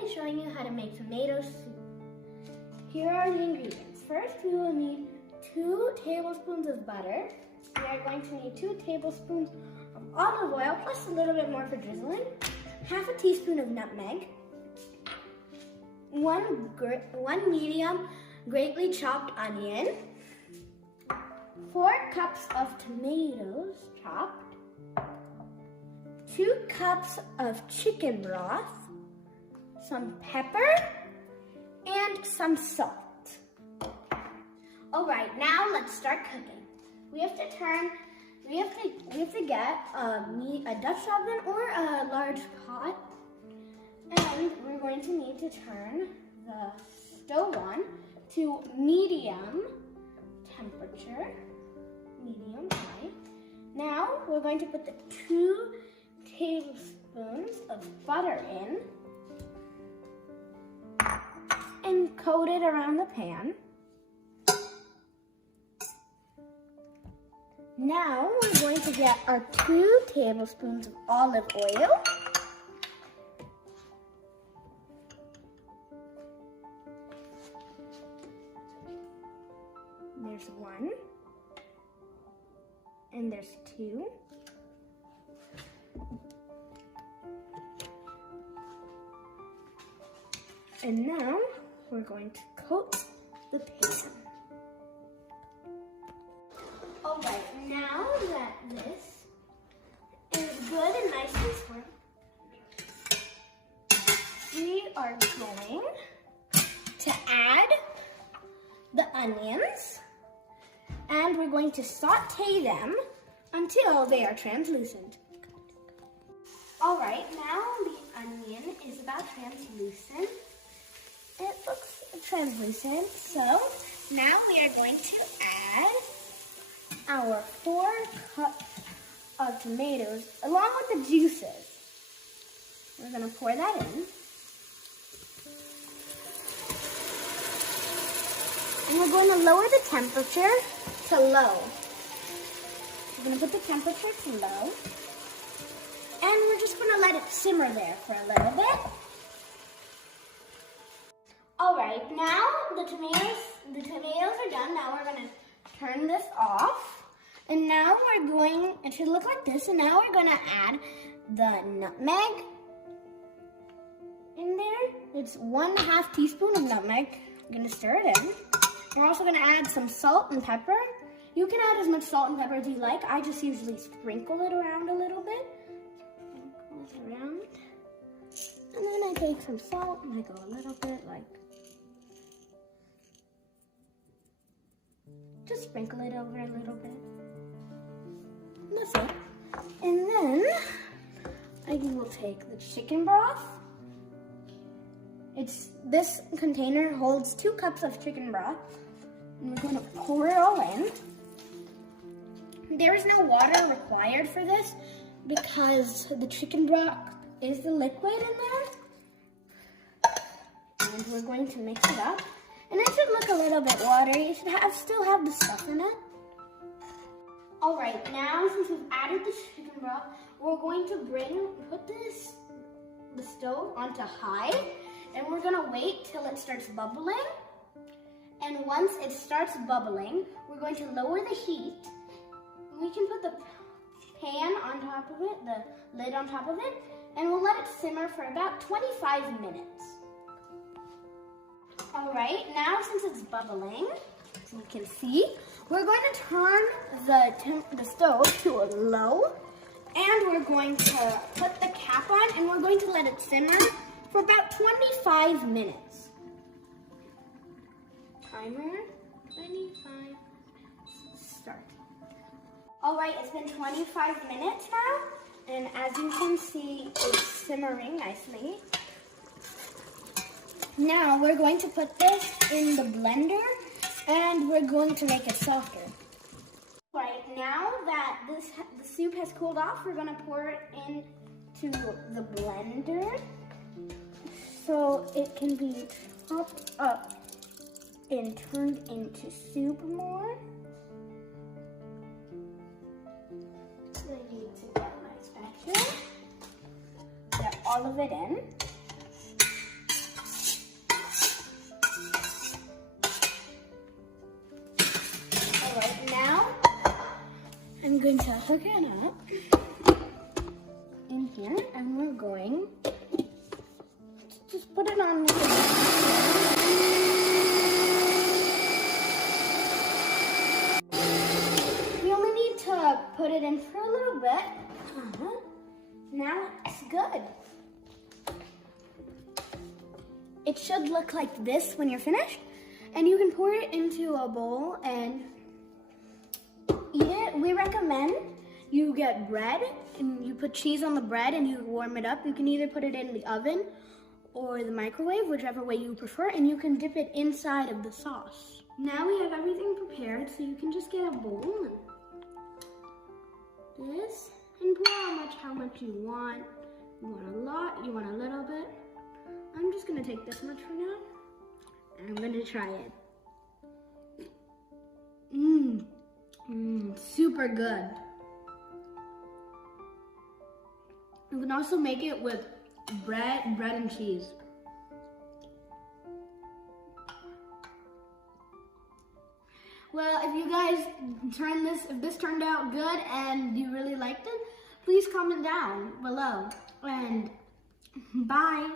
to be showing you how to make tomato soup. Here are the ingredients. First, we will need 2 tablespoons of butter. We are going to need 2 tablespoons of olive oil, plus a little bit more for drizzling. Half a teaspoon of nutmeg. 1 medium greatly chopped onion. 4 cups of tomatoes chopped. 2 cups of chicken broth. Some pepper and some salt. All right, now let's start cooking. We have to get a Dutch oven or a large pot, and we're going to need to turn the stove on to medium temperature, medium high. Now we're going to put the 2 tablespoons of butter in and coat it around the pan. Now we're going to get our 2 tablespoons of olive oil. There's 1, and there's 2. And now we're going to coat the pan. All right, now that this is good and nice and firm, we are going to add the onions, and we're going to saute them until they are translucent. All right, now the onion is about translucent. It looks translucent, so now we are going to add our 4 cups of tomatoes along with the juices. We're going to pour that in. And we're going to lower the temperature to low. We're going to put the temperature to low. And we're just going to let it simmer there for a little bit. All right, now the tomatoes are done. Now we're going to turn this off. And now it should look like this. And now we're going to add the nutmeg in there. It's 1/2 teaspoon of nutmeg. I'm going to stir it in. We're also going to add some salt and pepper. You can add as much salt and pepper as you like. I just usually sprinkle it around a little bit. Sprinkle it around. And then I take some salt and I go a little bit like, just sprinkle it over a little bit. That's it. And then I will take the chicken broth. This container holds 2 cups of chicken broth. And we're going to pour it all in. There is no water required for this because the chicken broth is the liquid in there. And we're going to mix it up. And it should look a little bit watery. It should still have the stuff in it. All right, now since we've added the chicken broth, we're going to put the stove onto high, and we're gonna wait till it starts bubbling. And once it starts bubbling, we're going to lower the heat. We can put the pan on top of it, the lid on top of it, and we'll let it simmer for about 25 minutes. All right, now since it's bubbling, as you can see, we're going to turn the stove to a low, and we're going to put the cap on, and we're going to let it simmer for about 25 minutes. Timer, 25, start. All right, it's been 25 minutes now, and as you can see, it's simmering nicely. Now we're going to put this in the blender, and we're going to make it softer. Right, now that the soup has cooled off, we're going to pour it into the blender so it can be chopped up and turned into soup more. I need to get my spatula, get all of it in. I'm going to hook it up in here, and we're going to just put it on. We only need to put it in for a little bit. Now it's good. It should look like this when you're finished, and you can pour it into a bowl and eat it. We recommend you get bread and you put cheese on the bread and you warm it up. You can either put it in the oven or the microwave, whichever way you prefer, and you can dip it inside of the sauce. Now we have everything prepared, so you can just get a bowl and this and pour how much you want. You want a lot, you want a little bit. I'm just gonna take this much for now, and I'm gonna try it. Super good. You can also make it with bread and cheese. Well, if you guys if this turned out good and you really liked it, please comment down below. And bye.